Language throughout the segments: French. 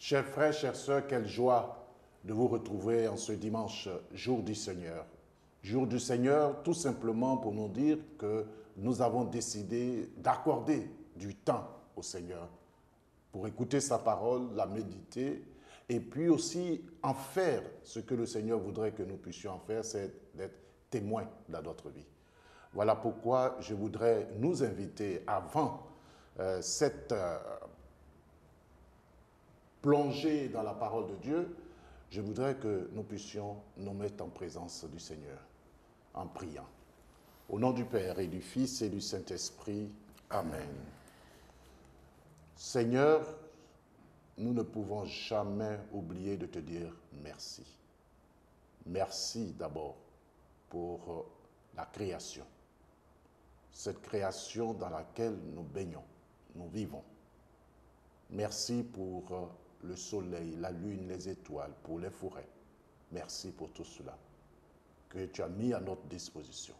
Chers frères, chères sœurs, quelle joie de vous retrouver en ce dimanche, jour du Seigneur. Jour du Seigneur, tout simplement pour nous dire que nous avons décidé d'accorder du temps au Seigneur pour écouter sa parole, la méditer et puis aussi en faire ce que le Seigneur voudrait que nous puissions en faire, c'est d'être témoins dans notre vie. Voilà pourquoi je voudrais nous inviter avant cette plongée dans la parole de Dieu, je voudrais que nous puissions nous mettre en présence du Seigneur en priant. Au nom du Père et du Fils et du Saint-Esprit, Amen. Seigneur, nous ne pouvons jamais oublier de te dire merci. Merci d'abord pour la création. Cette création dans laquelle nous baignons, nous vivons. Merci pour le soleil, la lune, les étoiles, pour les forêts. Merci pour tout cela que tu as mis à notre disposition.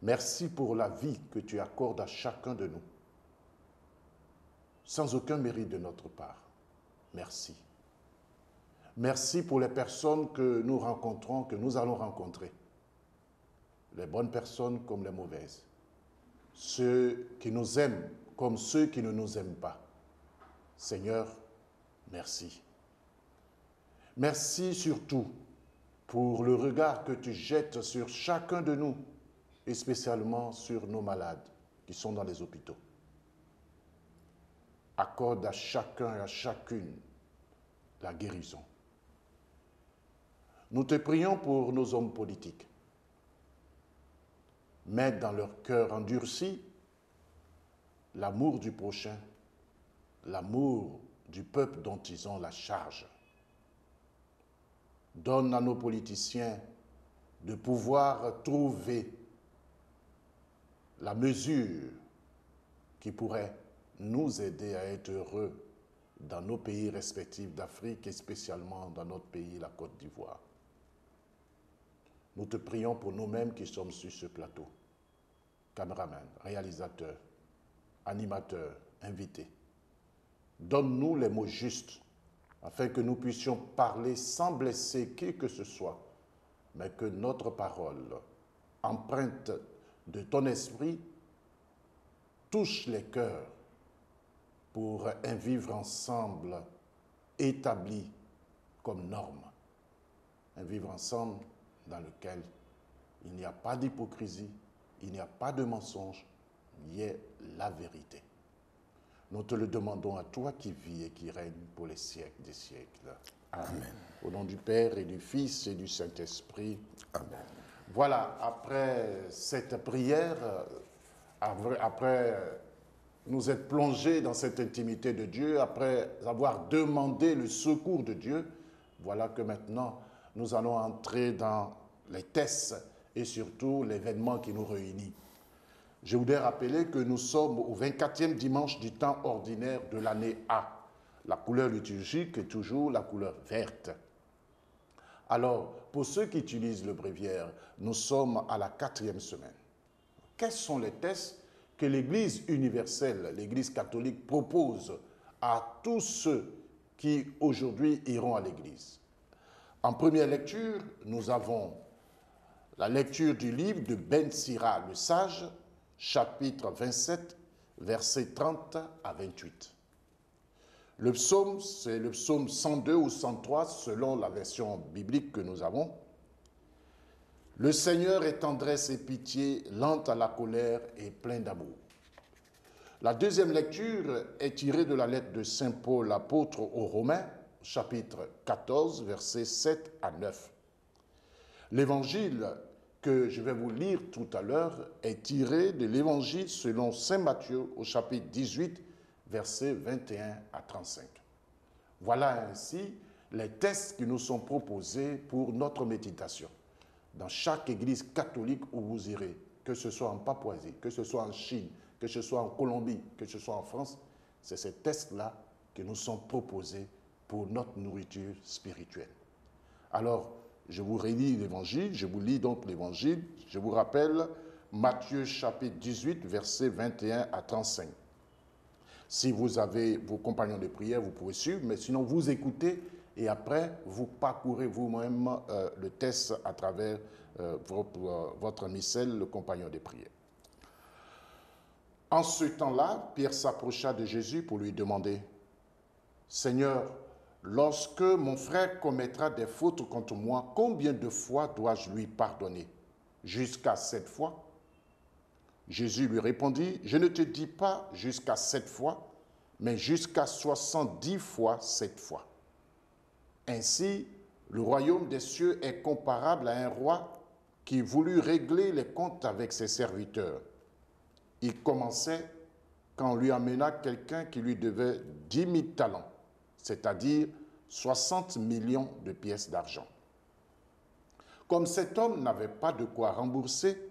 Merci pour la vie que tu accordes à chacun de nous, sans aucun mérite de notre part. Merci. Merci pour les personnes que nous rencontrons, que nous allons rencontrer. Les bonnes personnes comme les mauvaises. Ceux qui nous aiment comme ceux qui ne nous aiment pas. Seigneur, merci. Merci surtout pour le regard que tu jettes sur chacun de nous, et spécialement sur nos malades qui sont dans les hôpitaux. Accorde à chacun et à chacune la guérison. Nous te prions pour nos hommes politiques. Mets dans leur cœur endurci l'amour du prochain, l'amour du peuple dont ils ont la charge. Donne à nos politiciens de pouvoir trouver la mesure qui pourrait nous aider à être heureux dans nos pays respectifs d'Afrique et spécialement dans notre pays, la Côte d'Ivoire. Nous te prions pour nous-mêmes qui sommes sur ce plateau. Caméraman, réalisateur, animateur, invité. Donne-nous les mots justes afin que nous puissions parler sans blesser qui que ce soit, mais que notre parole, empreinte de ton esprit, touche les cœurs pour un vivre ensemble établi comme norme. Un vivre ensemble dans lequel il n'y a pas d'hypocrisie, il n'y a pas de mensonge, il y a la vérité. Nous te le demandons à toi qui vis et qui règne pour les siècles des siècles. Amen. Au nom du Père et du Fils et du Saint-Esprit. Amen. Voilà, après cette prière, après nous être plongés dans cette intimité de Dieu, après avoir demandé le secours de Dieu, voilà que maintenant nous allons entrer dans les tests et surtout l'événement qui nous réunit. Je voudrais rappeler que nous sommes au 24e dimanche du temps ordinaire de l'année A. La couleur liturgique est toujours la couleur verte. Alors, pour ceux qui utilisent le bréviaire, nous sommes à la 4e semaine. Quels sont les tests que l'Église universelle, l'Église catholique, propose à tous ceux qui aujourd'hui iront à l'Église? En première lecture, nous avons la lecture du livre de Ben Sira, le sage, chapitre 27, versets 30 à 28. Le psaume, c'est le psaume 102 ou 103, selon la version biblique que nous avons. Le Seigneur est tendresse et pitié, lent à la colère et plein d'amour. La deuxième lecture est tirée de la lettre de Saint Paul, l'apôtre aux Romains, chapitre 14, versets 7 à 9. L'évangile que je vais vous lire tout à l'heure est tiré de l'évangile selon saint Matthieu au chapitre 18, versets 21 à 35. Voilà ainsi les textes qui nous sont proposés pour notre méditation. Dans chaque église catholique où vous irez, que ce soit en Papouasie, que ce soit en Chine, que ce soit en Colombie, que ce soit en France, c'est ces textes-là qui nous sont proposés pour notre nourriture spirituelle. Alors, je vous relis l'évangile, je vous lis donc l'évangile, je vous rappelle Matthieu chapitre 18, versets 21 à 35. Si vous avez vos compagnons de prière, vous pouvez suivre, mais sinon vous écoutez et après vous parcourez vous-même le texte à travers votre missel, le compagnon de prière. En ce temps-là, Pierre s'approcha de Jésus pour lui demander, « Seigneur, lorsque mon frère commettra des fautes contre moi, combien de fois dois-je lui pardonner? Jusqu'à 7 fois ?» Jésus lui répondit, « Je ne te dis pas jusqu'à 7 fois, mais jusqu'à 70 fois 7 fois. Ainsi, le royaume des cieux est comparable à un roi qui voulut régler les comptes avec ses serviteurs. Il commençait quand on lui amena quelqu'un qui lui devait 10 000 talents, c'est-à-dire 60 millions de pièces d'argent. Comme cet homme n'avait pas de quoi rembourser,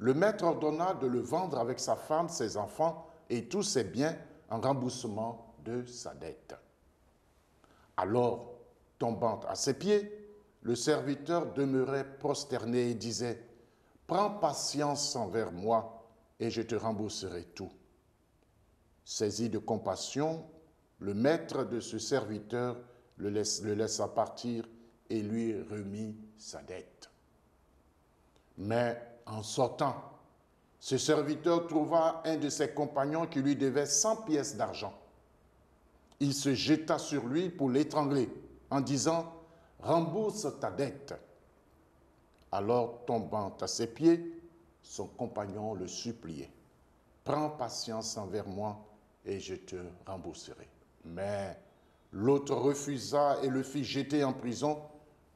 le maître ordonna de le vendre avec sa femme, ses enfants et tous ses biens en remboursement de sa dette. Alors, tombant à ses pieds, le serviteur demeurait prosterné et disait, « Prends patience envers moi, et je te rembourserai tout. » Saisi de compassion, le maître de ce serviteur le laissa partir et lui remit sa dette. Mais en sortant, ce serviteur trouva un de ses compagnons qui lui devait 100 pièces d'argent. Il se jeta sur lui pour l'étrangler en disant, « Rembourse ta dette. » Alors, tombant à ses pieds, son compagnon le suppliait, « Prends patience envers moi et je te rembourserai. » Mais l'autre refusa et le fit jeter en prison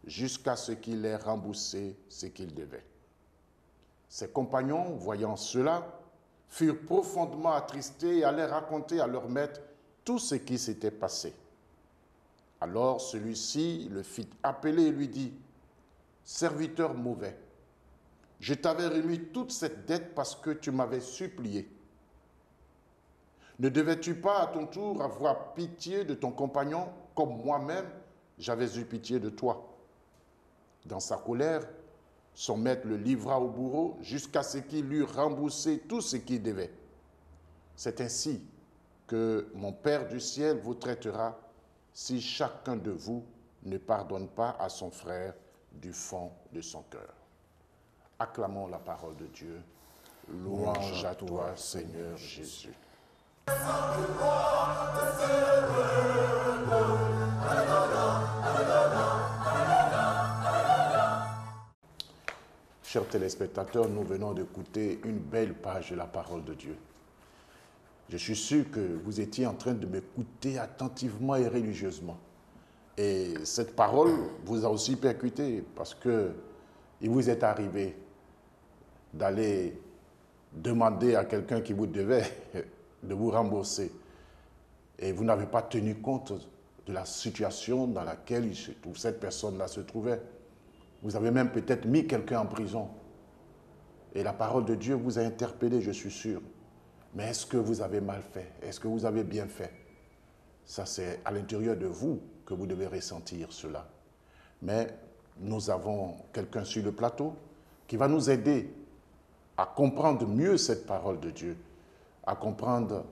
jusqu'à ce qu'il ait remboursé ce qu'il devait. Ses compagnons, voyant cela, furent profondément attristés et allaient raconter à leur maître tout ce qui s'était passé. Alors celui-ci le fit appeler et lui dit, « Serviteur mauvais, je t'avais remis toute cette dette parce que tu m'avais supplié. Ne devais-tu pas à ton tour avoir pitié de ton compagnon comme moi-même j'avais eu pitié de toi? » Dans sa colère, son maître le livra au bourreau jusqu'à ce qu'il eût remboursé tout ce qu'il devait. C'est ainsi que mon Père du ciel vous traitera si chacun de vous ne pardonne pas à son frère du fond de son cœur. Acclamons la parole de Dieu. Louange à toi, Seigneur Jésus. Chers téléspectateurs, nous venons d'écouter une belle page de la parole de Dieu. Je suis sûr que vous étiez en train de m'écouter attentivement et religieusement. Et cette parole vous a aussi percuté parce qu'il vous est arrivé d'aller demander à quelqu'un qui vous devait de vous rembourser. Et vous n'avez pas tenu compte de la situation dans laquelle cette personne-là se trouvait. Vous avez même peut-être mis quelqu'un en prison. Et la parole de Dieu vous a interpellé, je suis sûr. Mais est-ce que vous avez mal fait? Est-ce que vous avez bien fait? Ça, c'est à l'intérieur de vous que vous devez ressentir cela. Mais nous avons quelqu'un sur le plateau qui va nous aider à comprendre mieux cette parole de Dieu, à comprendre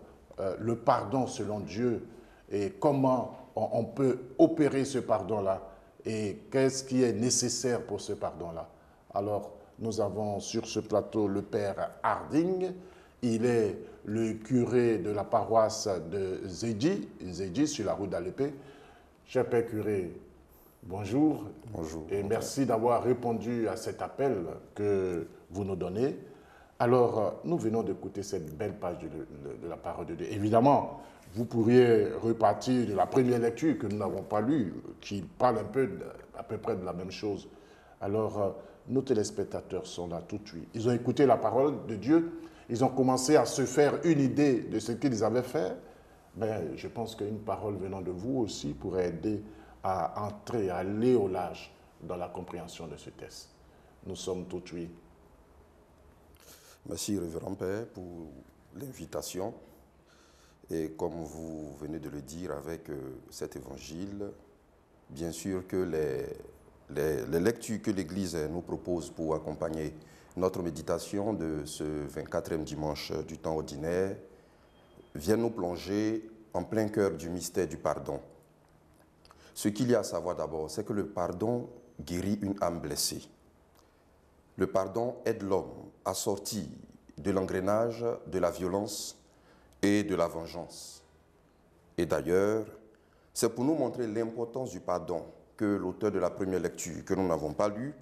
le pardon selon Dieu et comment on peut opérer ce pardon-là et qu'est-ce qui est nécessaire pour ce pardon-là. Alors, nous avons sur ce plateau le Père Harding. Il est le curé de la paroisse de Zedji, sur la route d'Alépé. Cher Père curé, bonjour. Bonjour. Et merci d'avoir répondu à cet appel que vous nous donnez. Alors, nous venons d'écouter cette belle page de la parole de Dieu. Évidemment, vous pourriez repartir de la première lecture que nous n'avons pas lue, qui parle à peu près de la même chose. Alors, nos téléspectateurs sont là tout de suite. Ils ont écouté la parole de Dieu, ils ont commencé à se faire une idée de ce qu'ils avaient fait. Mais je pense qu'une parole venant de vous aussi pourrait aider à entrer, à aller au large dans la compréhension de ce texte. Nous sommes tout de suite. Merci, Révérend Père, pour l'invitation. Et comme vous venez de le dire avec cet évangile, bien sûr que les lectures que l'Église nous propose pour accompagner notre méditation de ce 24e dimanche du temps ordinaire viennent nous plonger en plein cœur du mystère du pardon. Ce qu'il y a à savoir d'abord, c'est que le pardon guérit une âme blessée. Le pardon aide l'homme à sortir de l'engrenage de la violence et de la vengeance. Et d'ailleurs, c'est pour nous montrer l'importance du pardon que l'auteur de la première lecture, que nous n'avons pas lue,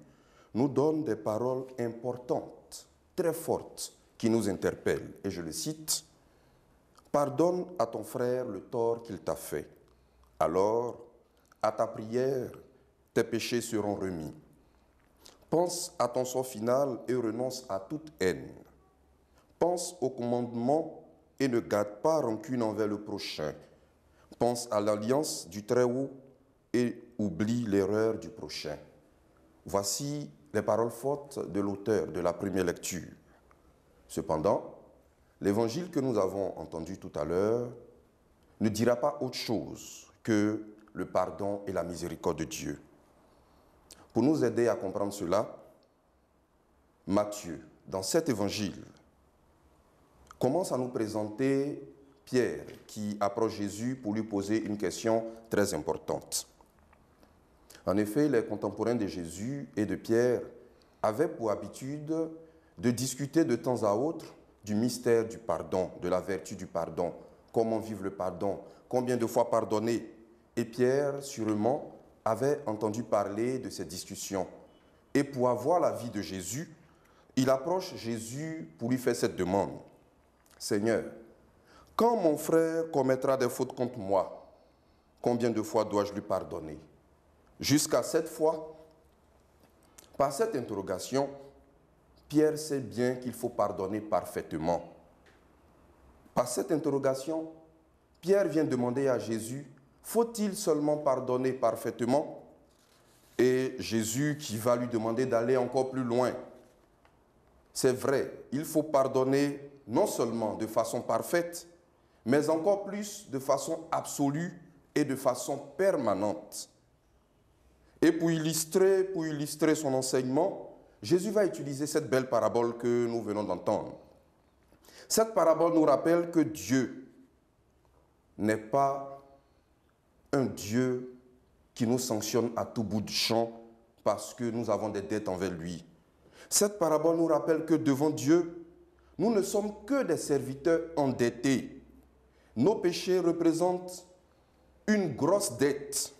nous donne des paroles importantes, très fortes, qui nous interpellent. Et je le cite, « Pardonne à ton frère le tort qu'il t'a fait. Alors, à ta prière, tes péchés seront remis. Pense à ton sort final et renonce à toute haine. Pense au commandement et ne garde pas rancune envers le prochain. Pense à l'alliance du Très-Haut et oublie l'erreur du prochain. » Voici les paroles fortes de l'auteur de la première lecture. Cependant, l'évangile que nous avons entendu tout à l'heure ne dira pas autre chose que le pardon et la miséricorde de Dieu. Pour nous aider à comprendre cela, Matthieu, dans cet évangile, commence à nous présenter Pierre qui approche Jésus pour lui poser une question très importante. En effet, les contemporains de Jésus et de Pierre avaient pour habitude de discuter de temps à autre du mystère du pardon, de la vertu du pardon, comment vivre le pardon, combien de fois pardonner. Et Pierre, sûrement, avait entendu parler de ces discussions. Et pour avoir la vie de Jésus, il approche Jésus pour lui faire cette demande. « Seigneur, quand mon frère commettra des fautes contre moi, combien de fois dois-je lui pardonner? Jusqu'à 7 fois ?» Par cette interrogation, Pierre sait bien qu'il faut pardonner parfaitement. Par cette interrogation, Pierre vient demander à Jésus, faut-il seulement pardonner parfaitement? Et Jésus qui va lui demander d'aller encore plus loin. C'est vrai, il faut pardonner non seulement de façon parfaite, mais encore plus de façon absolue et de façon permanente. Et pour illustrer son enseignement, Jésus va utiliser cette belle parabole que nous venons d'entendre. Cette parabole nous rappelle que Dieu n'est pas un Dieu qui nous sanctionne à tout bout de champ parce que nous avons des dettes envers lui. Cette parabole nous rappelle que devant Dieu, nous ne sommes que des serviteurs endettés. Nos péchés représentent une grosse dette.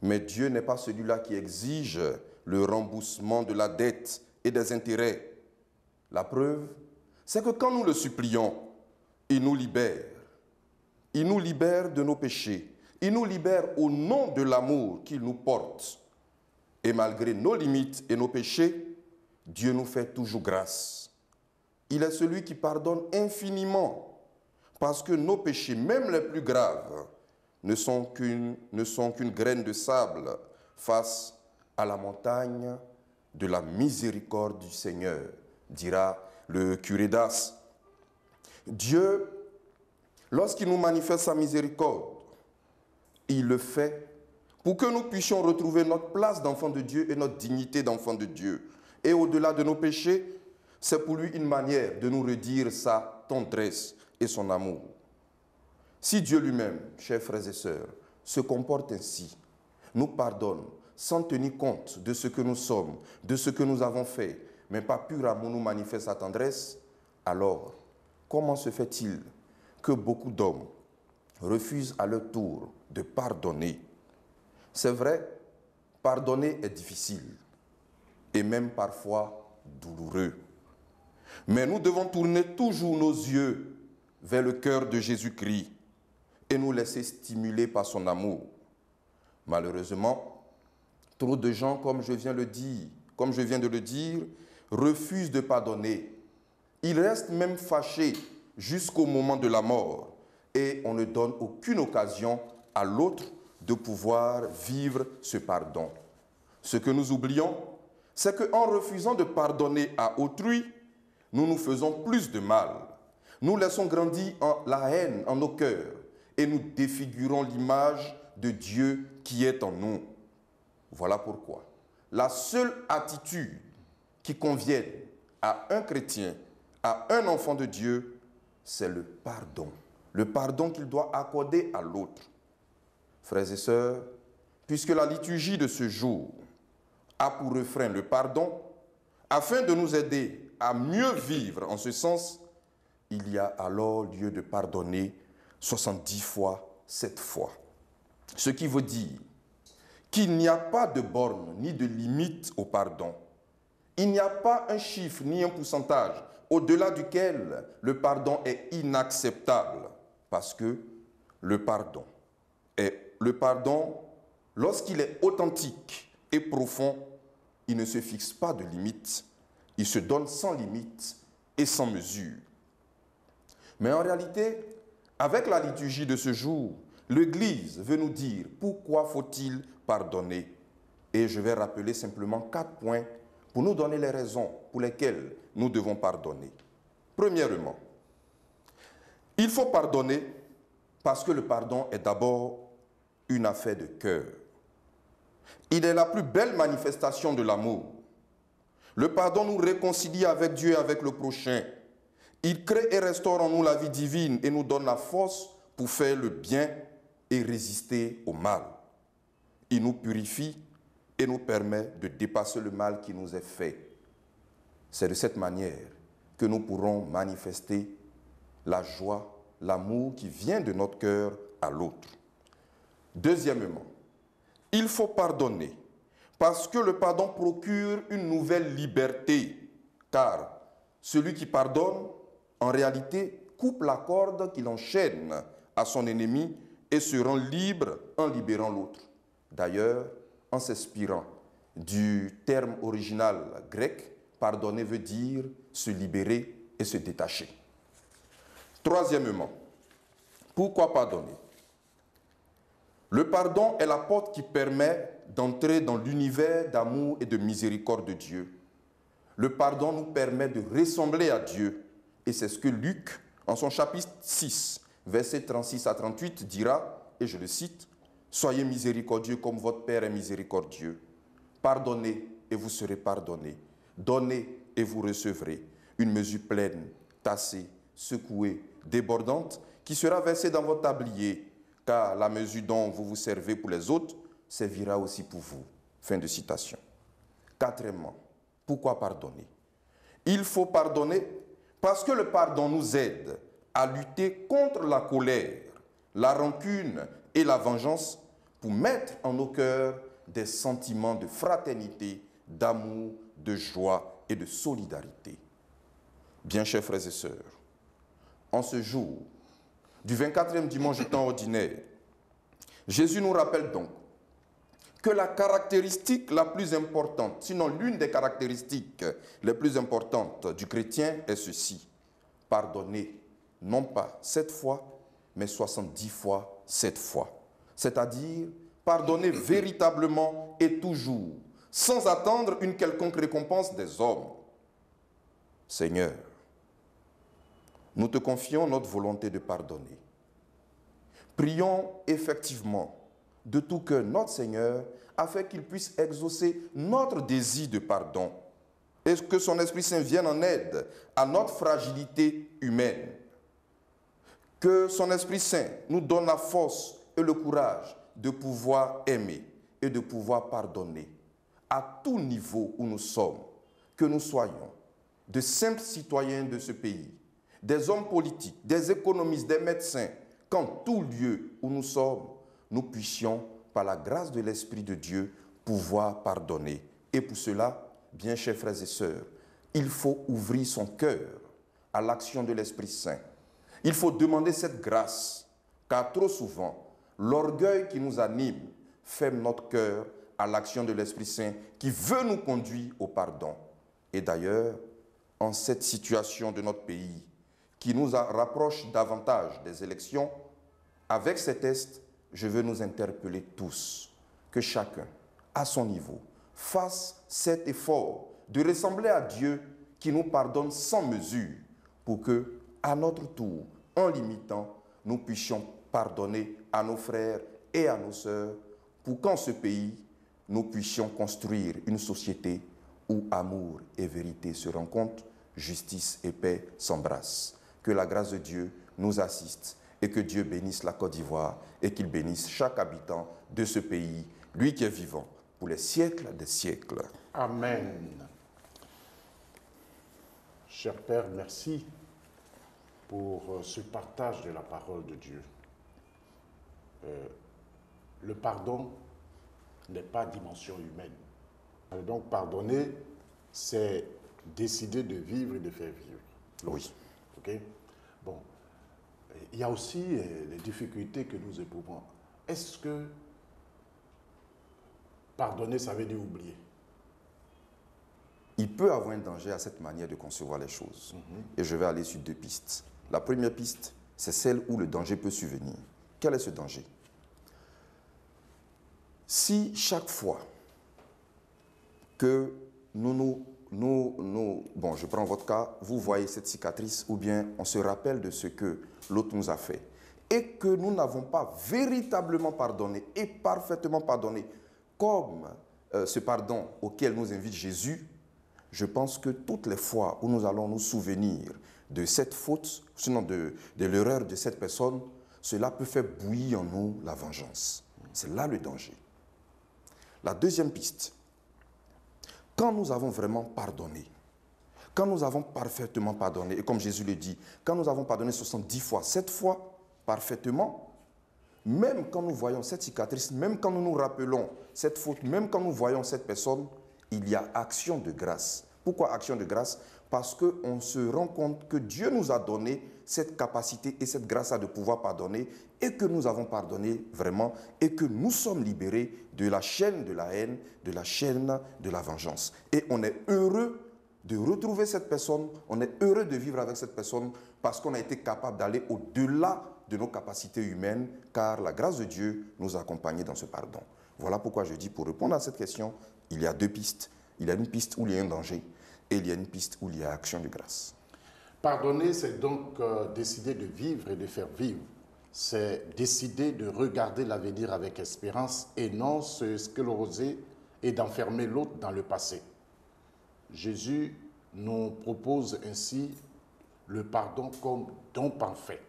Mais Dieu n'est pas celui-là qui exige le remboursement de la dette et des intérêts. La preuve, c'est que quand nous le supplions, il nous libère. Il nous libère de nos péchés. Il nous libère au nom de l'amour qu'il nous porte. Et malgré nos limites et nos péchés, Dieu nous fait toujours grâce. Il est celui qui pardonne infiniment, parce que nos péchés, même les plus graves, ne sont qu'une graine de sable face à la montagne de la miséricorde du Seigneur, dira le curé d'Ars. Dieu, lorsqu'il nous manifeste sa miséricorde, il le fait pour que nous puissions retrouver notre place d'enfant de Dieu et notre dignité d'enfant de Dieu. Et au-delà de nos péchés, c'est pour lui une manière de nous redire sa tendresse et son amour. Si Dieu lui-même, chers frères et sœurs, se comporte ainsi, nous pardonne sans tenir compte de ce que nous sommes, de ce que nous avons fait, mais par pur amour nous manifeste sa tendresse, alors comment se fait-il que beaucoup d'hommes refusent à leur tour de pardonner? C'est vrai, pardonner est difficile et même parfois douloureux. Mais nous devons tourner toujours nos yeux vers le cœur de Jésus-Christ et nous laisser stimuler par son amour. Malheureusement, trop de gens, comme je viens de le dire, refusent de pardonner. Ils restent même fâchés jusqu'au moment de la mort et on ne donne aucune occasion à l'autre de pouvoir vivre ce pardon. Ce que nous oublions, c'est qu'en refusant de pardonner à autrui, nous nous faisons plus de mal. Nous laissons grandir la haine en nos cœurs et nous défigurons l'image de Dieu qui est en nous. Voilà pourquoi la seule attitude qui convienne à un chrétien, à un enfant de Dieu, c'est le pardon. le pardon qu'il doit accorder à l'autre. Frères et sœurs, puisque la liturgie de ce jour a pour refrain le pardon, afin de nous aider à mieux vivre en ce sens, il y a alors lieu de pardonner 70 fois 7 fois. Ce qui veut dire qu'il n'y a pas de borne ni de limite au pardon. Il n'y a pas un chiffre ni un pourcentage au-delà duquel le pardon est inacceptable, parce que le pardon, lorsqu'il est authentique et profond, il ne se fixe pas de limite, il se donne sans limite et sans mesure. Mais en réalité, avec la liturgie de ce jour, l'Église veut nous dire pourquoi faut-il pardonner. Et je vais rappeler simplement 4 points pour nous donner les raisons pour lesquelles nous devons pardonner. Premièrement, il faut pardonner parce que le pardon est d'abord une affaire de cœur. Il est la plus belle manifestation de l'amour. Le pardon nous réconcilie avec Dieu et avec le prochain. Il crée et restaure en nous la vie divine et nous donne la force pour faire le bien et résister au mal. Il nous purifie et nous permet de dépasser le mal qui nous est fait. C'est de cette manière que nous pourrons manifester la joie, l'amour qui vient de notre cœur à l'autre. Deuxièmement, il faut pardonner parce que le pardon procure une nouvelle liberté, car celui qui pardonne, en réalité, coupe la corde qui l'enchaîne à son ennemi et se rend libre en libérant l'autre. D'ailleurs, en s'inspirant du terme original grec, pardonner veut dire se libérer et se détacher. Troisièmement, pourquoi pardonner? Le pardon est la porte qui permet d'entrer dans l'univers d'amour et de miséricorde de Dieu. Le pardon nous permet de ressembler à Dieu. Et c'est ce que Luc, en son chapitre 6, versets 36 à 38, dira, et je le cite, « Soyez miséricordieux comme votre Père est miséricordieux. Pardonnez et vous serez pardonnés. Donnez et vous recevrez. Une mesure pleine, tassée, secouée, débordante, qui sera versée dans votre tablier, car la mesure dont vous vous servez pour les autres servira aussi pour vous. » Fin de citation. Quatrièmement, pourquoi pardonner? Il faut pardonner parce que le pardon nous aide à lutter contre la colère, la rancune et la vengeance pour mettre en nos cœurs des sentiments de fraternité, d'amour, de joie et de solidarité. Bien chers frères et sœurs, en ce jour du 24e dimanche du temps ordinaire, Jésus nous rappelle donc que la caractéristique la plus importante, sinon l'une des caractéristiques les plus importantes du chrétien est ceci: pardonner, non pas 7 fois, mais 70 fois 7 fois. C'est-à-dire pardonner véritablement et toujours, sans attendre une quelconque récompense des hommes. Seigneur, nous te confions notre volonté de pardonner. Prions effectivement de tout cœur notre Seigneur, afin qu'il puisse exaucer notre désir de pardon et que son Esprit Saint vienne en aide à notre fragilité humaine. Que son Esprit Saint nous donne la force et le courage de pouvoir aimer et de pouvoir pardonner à tout niveau où nous sommes, que nous soyons de simples citoyens de ce pays, des hommes politiques, des économistes, des médecins, qu'en tout lieu où nous sommes, nous puissions, par la grâce de l'Esprit de Dieu, pouvoir pardonner. Et pour cela, bien chers frères et sœurs, il faut ouvrir son cœur à l'action de l'Esprit Saint. Il faut demander cette grâce, car trop souvent, l'orgueil qui nous anime ferme notre cœur à l'action de l'Esprit Saint qui veut nous conduire au pardon. Et d'ailleurs, en cette situation de notre pays, qui nous rapproche davantage des élections, avec ces tests, je veux nous interpeller tous, que chacun, à son niveau, fasse cet effort de ressembler à Dieu qui nous pardonne sans mesure, pour que, à notre tour, en l'imitant, nous puissions pardonner à nos frères et à nos sœurs, pour qu'en ce pays, nous puissions construire une société où amour et vérité se rencontrent, justice et paix s'embrassent. Que la grâce de Dieu nous assiste et que Dieu bénisse la Côte d'Ivoire et qu'il bénisse chaque habitant de ce pays, lui qui est vivant, pour les siècles des siècles. Amen. Cher Père, merci pour ce partage de la parole de Dieu. Le pardon n'est pas dimension humaine. Et donc pardonner, c'est décider de vivre et de faire vivre. Oui. Ok? Bon. Il y a aussi les difficultés que nous éprouvons. Est-ce que pardonner, ça veut dire oublier? Il peut avoir un danger à cette manière de concevoir les choses. Et je vais aller sur deux pistes. La première piste, c'est celle où le danger peut survenir. Quel est ce danger? Si chaque fois que bon, je prends votre cas, vous voyez cette cicatrice, ou bien on se rappelle de ce que l'autre nous a fait, et que nous n'avons pas véritablement pardonné et parfaitement pardonné, comme ce pardon auquel nous invite Jésus, je pense que toutes les fois où nous allons nous souvenir de cette faute, sinon de l'erreur de cette personne, cela peut faire bouillir en nous la vengeance. C'est là le danger. La deuxième piste, quand nous avons vraiment pardonné, quand nous avons parfaitement pardonné, et comme Jésus le dit, quand nous avons pardonné 70 fois, 7 fois parfaitement, même quand nous voyons cette cicatrice, même quand nous nous rappelons cette faute, même quand nous voyons cette personne, il y a action de grâce. Pourquoi action de grâce? Parce qu'on se rend compte que Dieu nous a donné cette capacité et cette grâce de pouvoir pardonner, et que nous avons pardonné vraiment, et que nous sommes libérés de la chaîne de la haine, de la chaîne de la vengeance. Et on est heureux de retrouver cette personne, on est heureux de vivre avec cette personne, parce qu'on a été capable d'aller au-delà de nos capacités humaines, car la grâce de Dieu nous a accompagnés dans ce pardon. Voilà pourquoi je dis, pour répondre à cette question, il y a deux pistes. Il y a une piste où il y a un danger, et il y a une piste où il y a action de grâce. Pardonner, c'est donc décider de vivre et de faire vivre. C'est décider de regarder l'avenir avec espérance et non se scléroser et d'enfermer l'autre dans le passé. Jésus nous propose ainsi le pardon comme don parfait,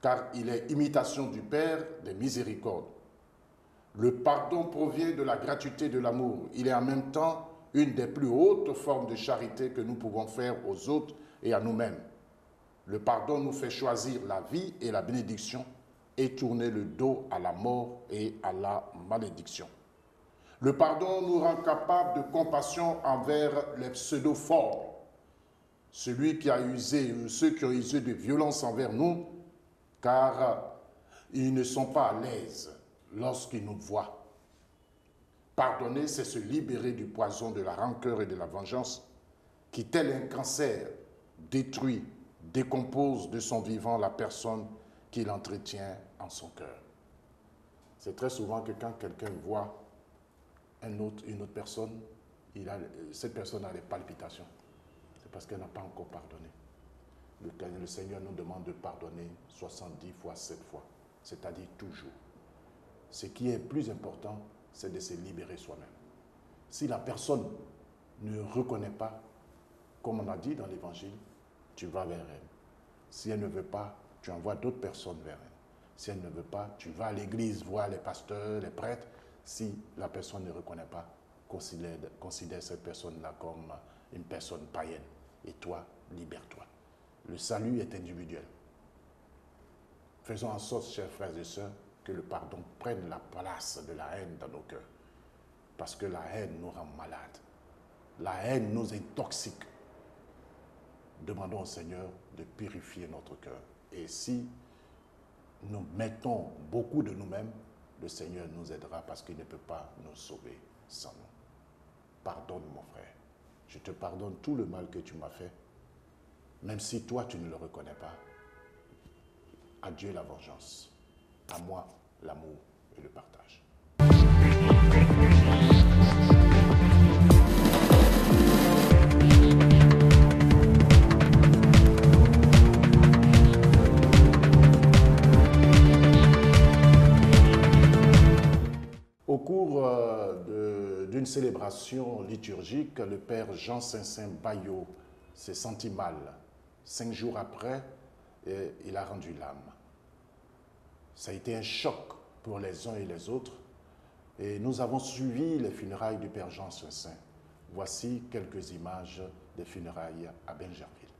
car il est imitation du Père des miséricordes. Le pardon provient de la gratuité de l'amour. Il est en même temps une des plus hautes formes de charité que nous pouvons faire aux autres et à nous-mêmes. Le pardon nous fait choisir la vie et la bénédiction et tourner le dos à la mort et à la malédiction. Le pardon nous rend capables de compassion envers les pseudo-forts. Celui qui a usé ou ceux qui ont usé de violence envers nous, car ils ne sont pas à l'aise lorsqu'ils nous voient. Pardonner, c'est se libérer du poison de la rancœur et de la vengeance qui, tel un cancer, détruit, décompose de son vivant la personne qu'il entretient en son cœur. C'est très souvent que quand quelqu'un voit une autre personne, cette personne a des palpitations. C'est parce qu'elle n'a pas encore pardonné. Le Seigneur nous demande de pardonner 70 fois, 7 fois, c'est-à-dire toujours. Ce qui est plus important, c'est de se libérer soi-même. Si la personne ne reconnaît pas, comme on a dit dans l'Évangile, tu vas vers elle. Si elle ne veut pas, tu envoies d'autres personnes vers elle. Si elle ne veut pas, tu vas à l'église voir les pasteurs, les prêtres. Si la personne ne reconnaît pas, considère cette personne-là comme une personne païenne. Et toi, libère-toi. Le salut est individuel. Faisons en sorte, chers frères et sœurs, que le pardon prenne la place de la haine dans nos cœurs. Parce que la haine nous rend malades. La haine nous intoxique. Demandons au Seigneur de purifier notre cœur. Et si nous mettons beaucoup de nous-mêmes, le Seigneur nous aidera parce qu'il ne peut pas nous sauver sans nous. Pardonne, mon frère. Je te pardonne tout le mal que tu m'as fait, même si toi, tu ne le reconnais pas. À Dieu la vengeance. À moi, l'amour et le partage. Au cours d'une célébration liturgique, le père Jean Saint Bayot s'est senti mal. 5 jours après, il a rendu l'âme. Ça a été un choc pour les uns et les autres. Et nous avons suivi les funérailles du Père Jean Soissin. Voici quelques images des funérailles à Bingerville.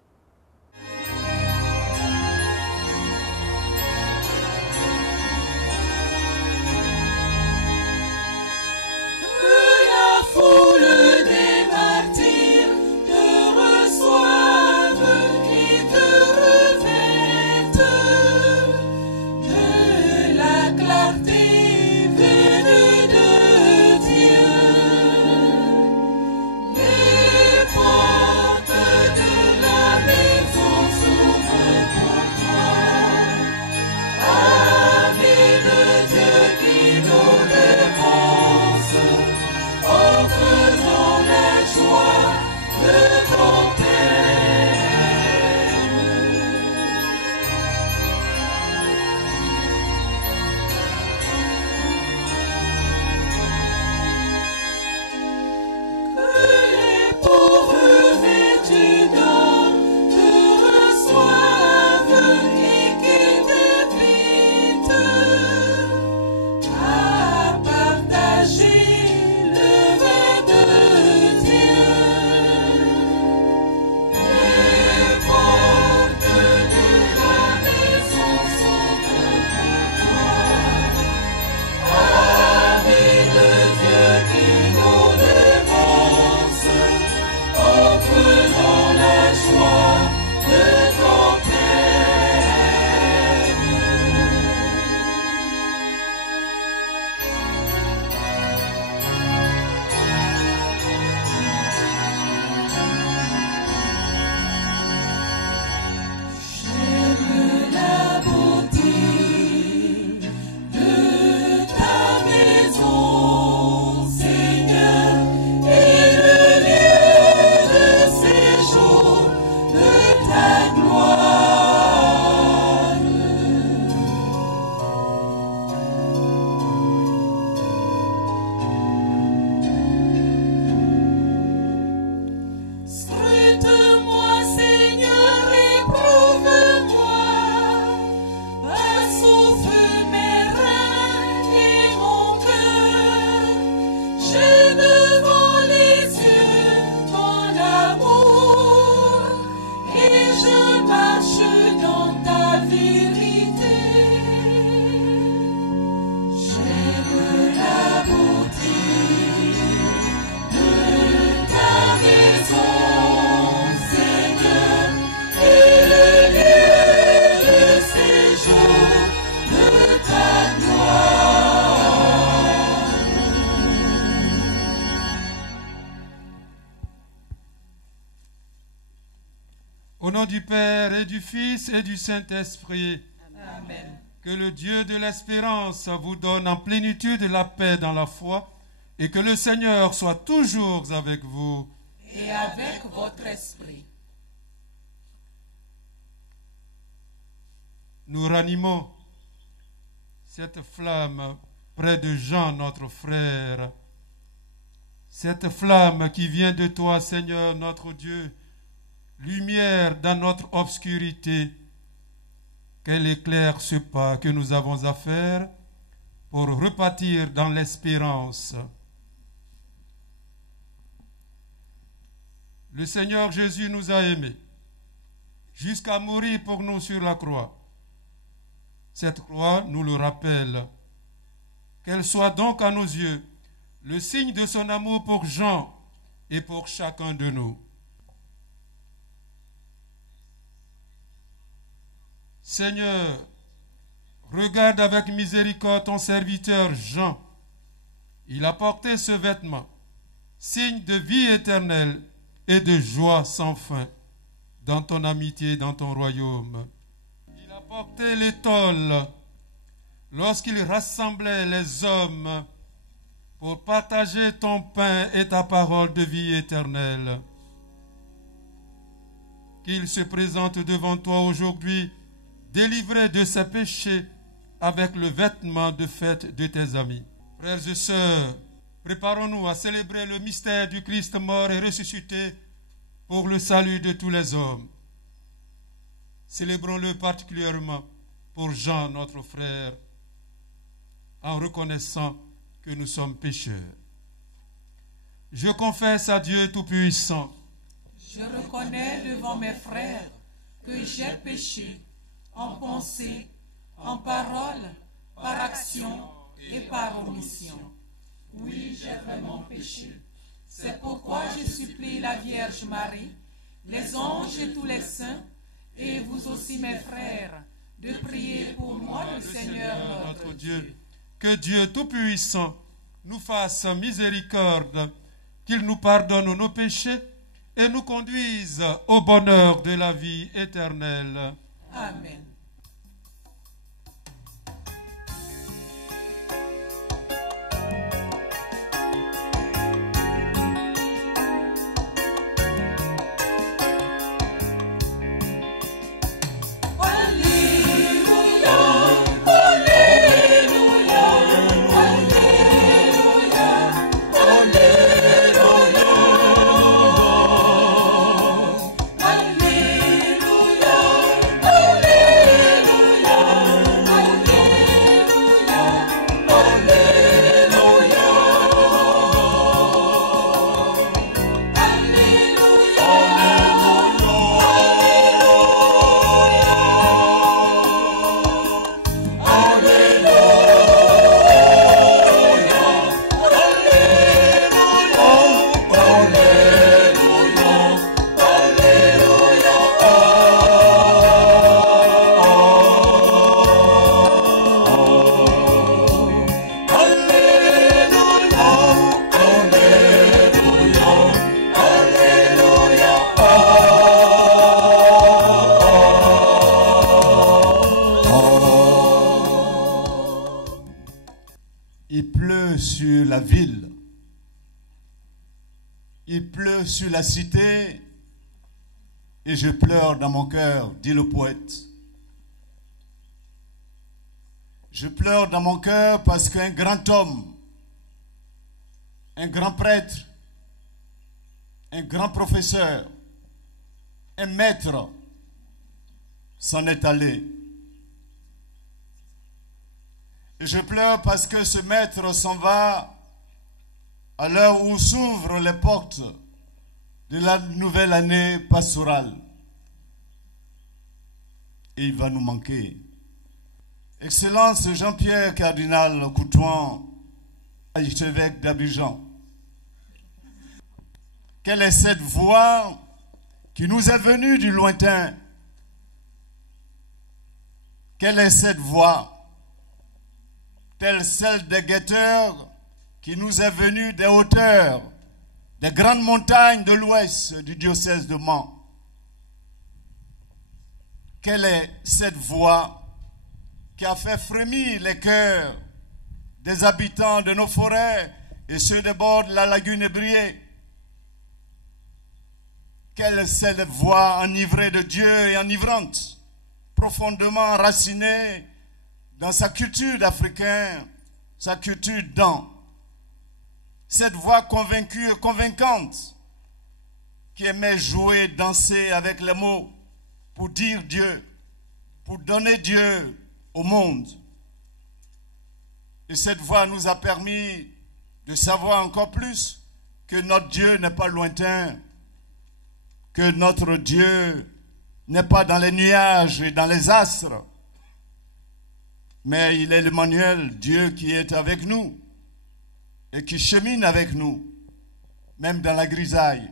Au nom du Père et du Fils et du Saint-Esprit. Amen. Que le Dieu de l'espérance vous donne en plénitude la paix dans la foi et que le Seigneur soit toujours avec vous. Et avec votre esprit. Nous ranimons cette flamme près de Jean, notre frère. Cette flamme qui vient de toi, Seigneur, notre Dieu, lumière dans notre obscurité, qu'elle éclaire ce pas que nous avons à faire pour repartir dans l'espérance. Le Seigneur Jésus nous a aimés jusqu'à mourir pour nous sur la croix. Cette croix nous le rappelle. Qu'elle soit donc à nos yeux le signe de son amour pour Jean et pour chacun de nous. Seigneur, regarde avec miséricorde ton serviteur Jean. Il a porté ce vêtement, signe de vie éternelle et de joie sans fin dans ton amitié, dans ton royaume. Il a porté l'étole lorsqu'il rassemblait les hommes pour partager ton pain et ta parole de vie éternelle. Qu'il se présente devant toi aujourd'hui, délivré de ses péchés avec le vêtement de fête de tes amis. Frères et sœurs, préparons-nous à célébrer le mystère du Christ mort et ressuscité pour le salut de tous les hommes. Célébrons-le particulièrement pour Jean, notre frère, en reconnaissant que nous sommes pécheurs. Je confesse à Dieu Tout-Puissant. Je reconnais devant mes frères que j'ai péché en pensée, en parole, par action et par omission. Oui, j'ai vraiment péché. C'est pourquoi je supplie la Vierge Marie, les anges et tous les saints, et vous aussi mes frères, de prier pour moi le Seigneur notre Dieu. Que Dieu Tout-Puissant nous fasse miséricorde, qu'il nous pardonne nos péchés et nous conduise au bonheur de la vie éternelle. Amen. Sur la cité et je pleure dans mon cœur, dit le poète. Je pleure dans mon cœur parce qu'un grand homme, un grand prêtre, un grand professeur, un maître s'en est allé. Et je pleure parce que ce maître s'en va à l'heure où s'ouvrent les portes de la nouvelle année pastorale. Et il va nous manquer. Excellence Jean-Pierre Cardinal Coutouan, archevêque d'Abidjan. Quelle est cette voix qui nous est venue du lointain? Quelle est cette voix, telle celle des guetteurs qui nous est venue des hauteurs, des grandes montagnes de l'ouest du diocèse de Mans? Quelle est cette voix qui a fait frémir les cœurs des habitants de nos forêts et ceux des bords de la lagune ébriée? Quelle est cette voix enivrée de Dieu et enivrante, profondément enracinée dans sa culture d'Africain, sa culture d'An? Cette voix convaincue et convaincante qui aimait jouer, danser avec les mots pour dire Dieu, pour donner Dieu au monde. Et cette voix nous a permis de savoir encore plus que notre Dieu n'est pas lointain, que notre Dieu n'est pas dans les nuages et dans les astres, mais il est l'Emmanuel, Dieu qui est avec nous et qui chemine avec nous, même dans la grisaille.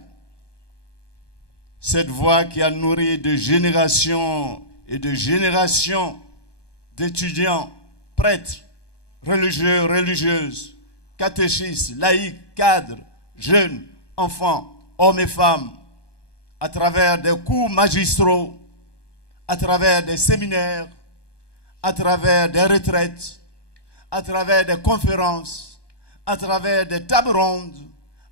Cette voix qui a nourri de générations et de générations d'étudiants, prêtres, religieux, religieuses, catéchistes, laïcs, cadres, jeunes, enfants, hommes et femmes, à travers des cours magistraux, à travers des séminaires, à travers des retraites, à travers des conférences, à travers des tables rondes,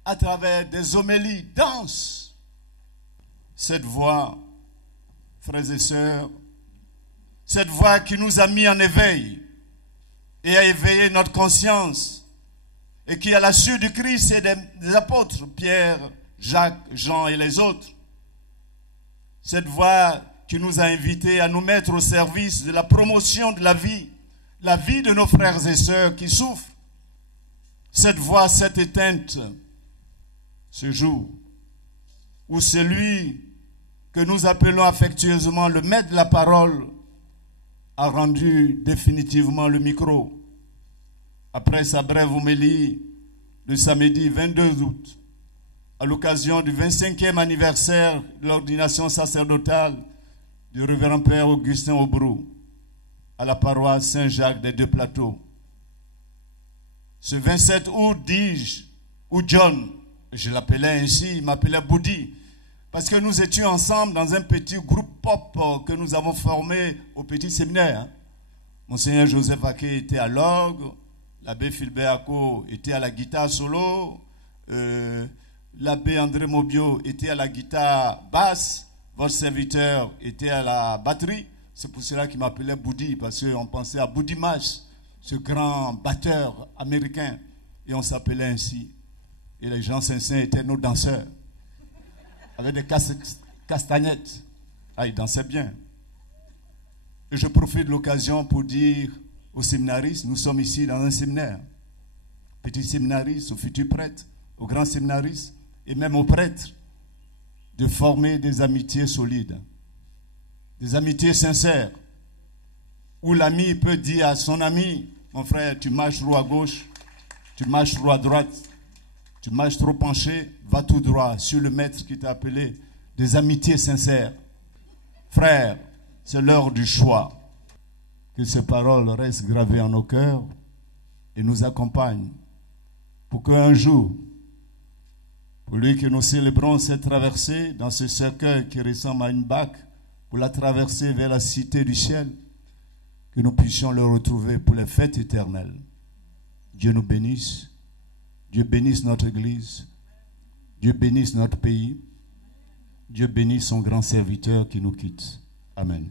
à travers des homélies denses. Cette voix, frères et sœurs, cette voix qui nous a mis en éveil et a éveillé notre conscience et qui, à la suite du Christ et des apôtres, Pierre, Jacques, Jean et les autres, cette voix qui nous a invités à nous mettre au service de la promotion de la vie, la vie de nos frères et sœurs qui souffrent. Cette voix s'est éteinte ce jour où celui que nous appelons affectueusement le maître de la parole a rendu définitivement le micro. Après sa brève homélie le samedi 22 août, à l'occasion du 25e anniversaire de l'ordination sacerdotale du révérend Père Augustin Aubrou à la paroisse Saint-Jacques des Deux-Plateaux. Ce 27 août, dis-je, où John, je l'appelais ainsi, il m'appelait Boudi, parce que nous étions ensemble dans un petit groupe pop que nous avons formé au petit séminaire. Monseigneur Joseph Aké était à l'orgue, l'abbé Philbert Ako était à la guitare solo, l'abbé André Mobio était à la guitare basse, votre serviteur était à la batterie. C'est pour cela qu'il m'appelait Boudi, parce qu'on pensait à Boudi Mash, ce grand batteur américain, et on s'appelait ainsi. Et les gens sincères étaient nos danseurs, avec des castagnettes. Ah, ils dansaient bien. Et je profite de l'occasion pour dire aux séminaristes, nous sommes ici dans un séminaire, petits séminaristes, aux futurs prêtres, aux grands séminaristes, et même aux prêtres, de former des amitiés solides, des amitiés sincères, où l'ami peut dire à son ami, mon frère, tu marches trop à gauche, tu marches trop à droite, tu marches trop penché, va tout droit sur le maître qui t'a appelé. Des amitiés sincères. Frère, c'est l'heure du choix. Que ces paroles restent gravées en nos cœurs et nous accompagnent pour qu'un jour, pour lui que nous célébrons cette traversée dans ce cercueil qui ressemble à une bague, pour la traverser vers la cité du ciel, que nous puissions le retrouver pour les fêtes éternelles. Dieu nous bénisse. Dieu bénisse notre Église. Dieu bénisse notre pays. Dieu bénisse son grand serviteur qui nous quitte. Amen.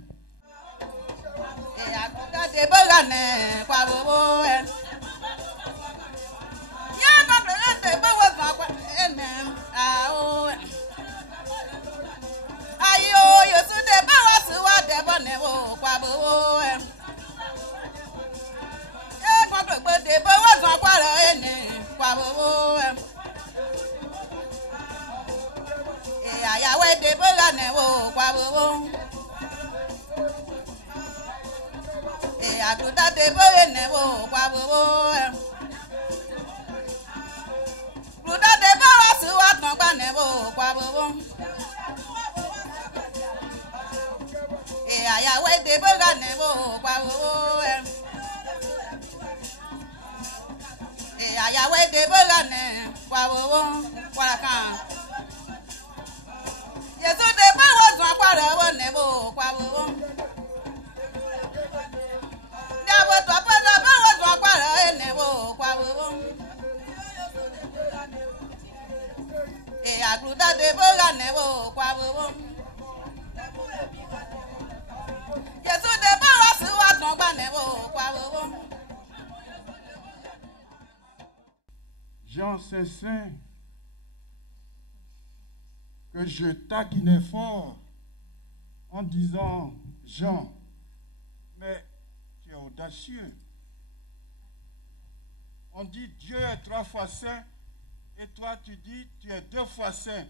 Jean Saint-Saint, que je taquinais fort en disant, Jean, mais tu es audacieux. On dit Dieu est 3 fois saint et toi tu dis tu es 2 fois saint.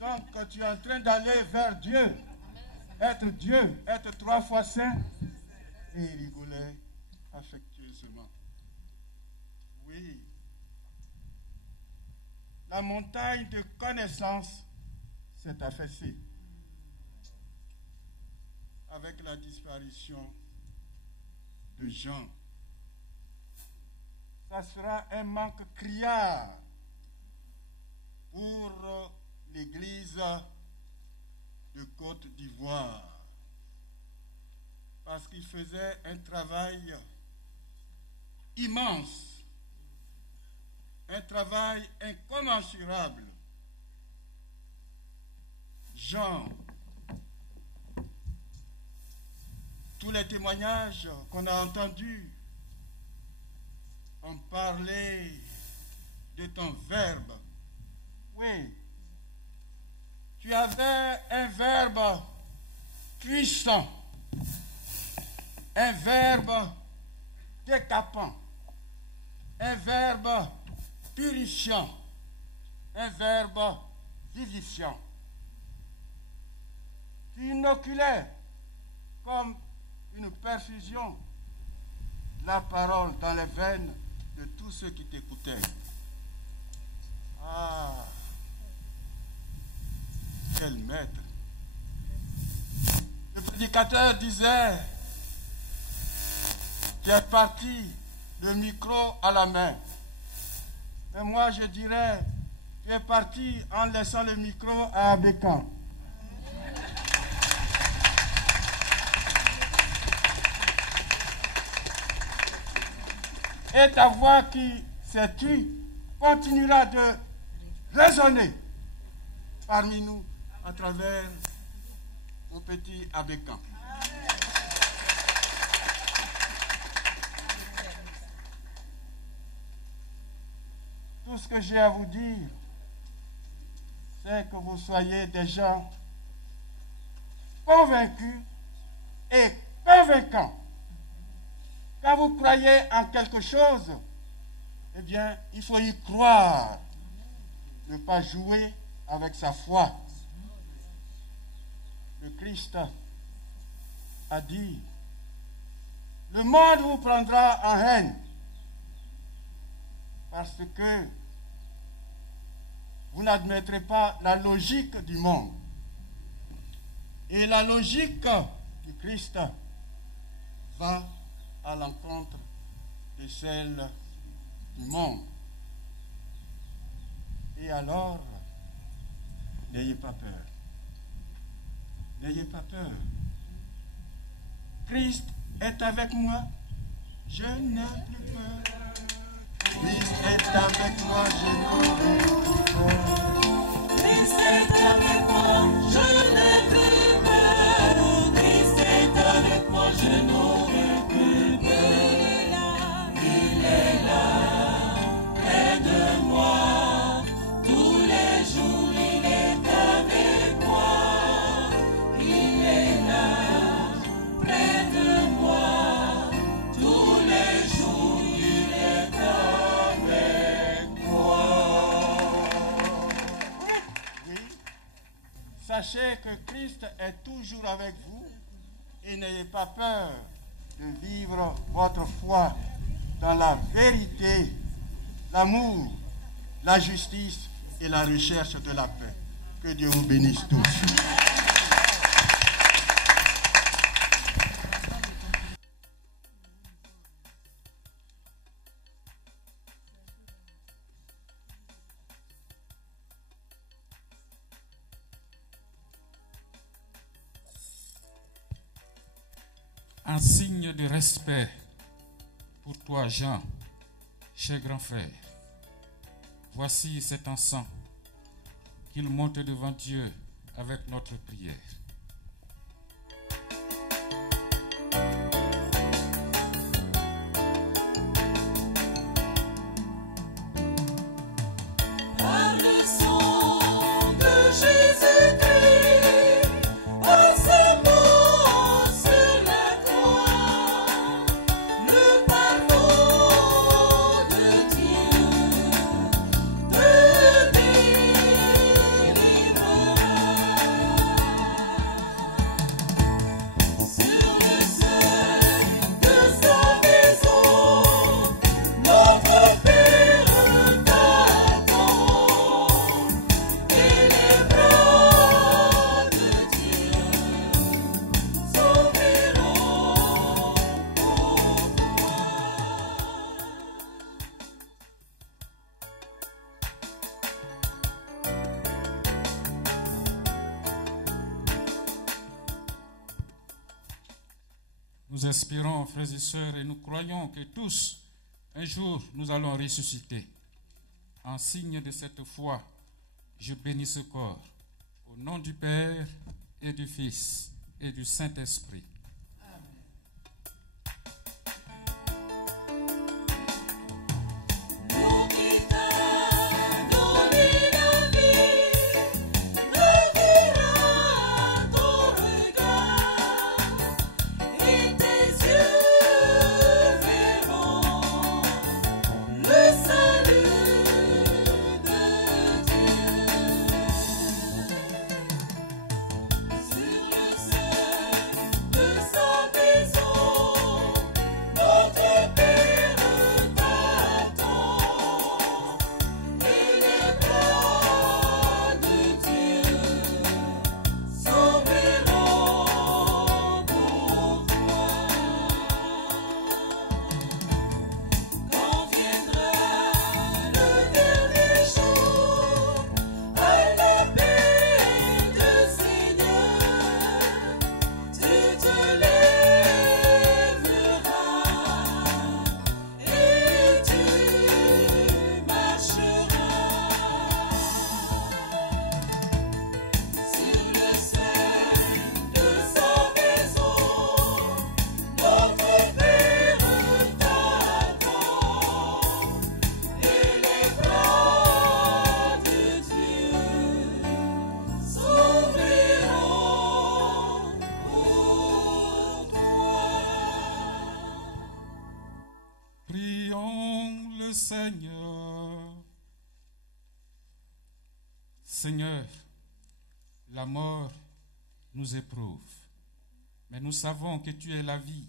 Donc tu es en train d'aller vers Dieu, être 3 fois saint. Et il rigolait affectueusement. Oui. La montagne de connaissance s'est affaissée avec la disparition de Jean. Ça sera un manque criard pour l'Église de Côte d'Ivoire, parce qu'il faisait un travail immense, un travail incommensurable. Jean, tous les témoignages qu'on a entendus ont parlé de ton verbe. Oui, tu avais un verbe puissant, un verbe décapant, un verbe purifiant, un verbe vivifiant, qui inoculait comme une perfusion la parole dans les veines de tous ceux qui t'écoutaient. Ah, quel maître! Le prédicateur disait, tu es parti, le micro à la main. Et moi je dirais, tu es parti en laissant le micro à Abékan. Et ta voix qui s'est tue continuera de résonner parmi nous à travers au petit Abékan. Tout ce que j'ai à vous dire, c'est que vous soyez des gens convaincus et convaincants. Quand vous croyez en quelque chose, eh bien, il faut y croire, ne pas jouer avec sa foi. Le Christ a dit, le monde vous prendra en haine, parce que vous n'admettrez pas la logique du monde. Et la logique du Christ va à l'encontre de celle du monde. Et alors, n'ayez pas peur. N'ayez pas peur. Christ est avec moi, je n'ai plus peur. Christ est avec moi, je n'ai plus peur. Christ est avec moi, je n'ai plus peur. Christ est avec moi, je n'aurai plus peur. Il est là, près de moi. Tous les jours, il est avec moi. Il est là, près de moi. Tous les jours, il est avec moi. Oui. Sachez que Christ est toujours avec vous et n'ayez pas peur de vivre votre foi dans la vérité, l'amour, la justice et la recherche de la paix. Que Dieu vous bénisse tous. En signe de respect pour toi, Jean, cher grand frère, voici cet encens qu'il monte devant Dieu avec notre prière. Par le sang de Jésus-Christ, par sa mort sur la croix, le pardon de Dieu te délivrera. Sur le seuil de sa maison, notre Père t'attend, et les bras de Dieu s'ouvriront pour toi. Nous espérons, frères et sœurs, et nous croyons que tous, un jour, nous allons ressusciter. En signe de cette foi, je bénis ce corps. Au nom du Père et du Fils et du Saint-Esprit. Nous qui t'as donné la vie, reverra ton regard, et tes yeux verront Seigneur, la mort nous éprouve, mais nous savons que tu es la vie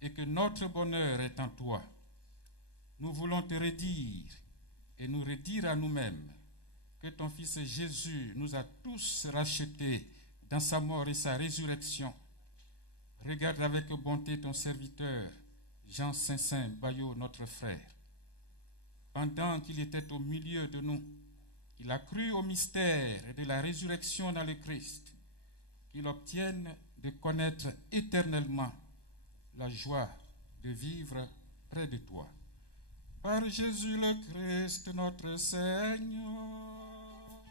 et que notre bonheur est en toi. Nous voulons te redire et nous redire à nous-mêmes que ton Fils Jésus nous a tous rachetés dans sa mort et sa résurrection. Regarde avec bonté ton serviteur, Jean Saint-Saint Bayot, notre frère. Pendant qu'il était au milieu de nous, il a cru au mystère de la résurrection dans le Christ, qu'il obtienne de connaître éternellement la joie de vivre près de toi. Par Jésus le Christ, notre Seigneur.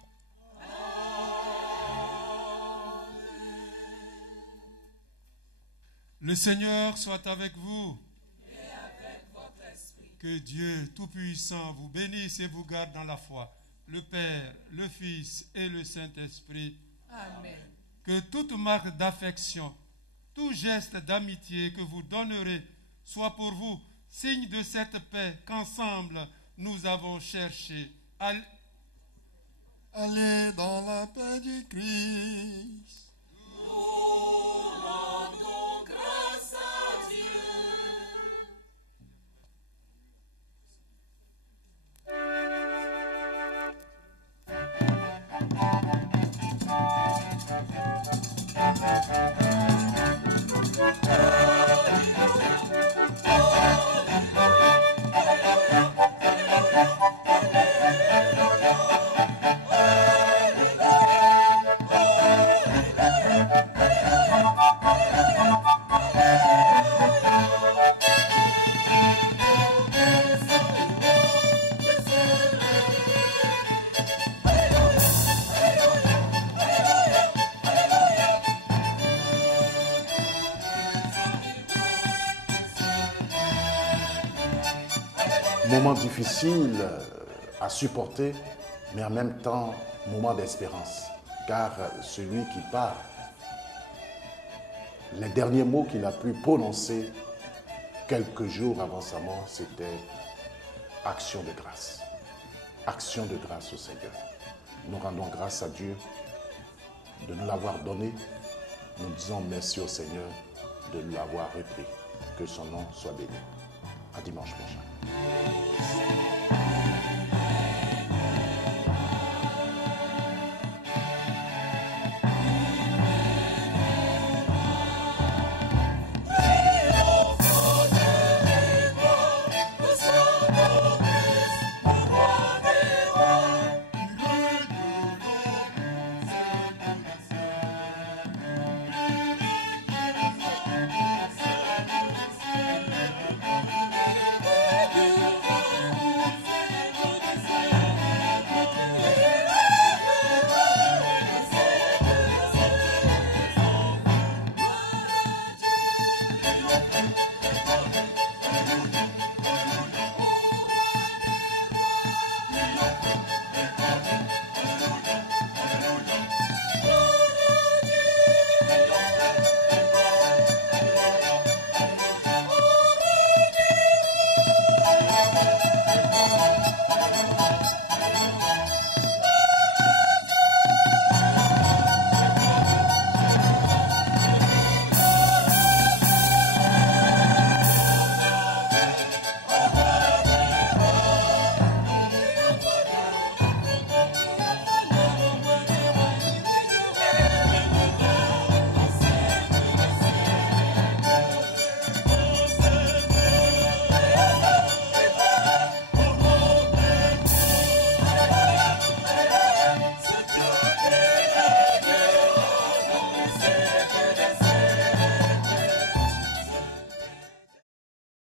Le Seigneur soit avec vous. Et avec votre esprit. Que Dieu Tout-Puissant vous bénisse et vous garde dans la foi, le Père, le Fils et le Saint-Esprit. Amen. Que toute marque d'affection, tout geste d'amitié que vous donnerez soit pour vous signe de cette paix qu'ensemble nous avons cherché. Allez dans la paix du Christ. Nous rendons grâce à Dieu. Moment difficile à supporter, mais en même temps, moment d'espérance. Car celui qui part, les derniers mots qu'il a pu prononcer quelques jours avant sa mort, c'était action de grâce. Action de grâce au Seigneur. Nous rendons grâce à Dieu de nous l'avoir donné. Nous disons merci au Seigneur de l'avoir repris. Que son nom soit béni. À dimanche prochain.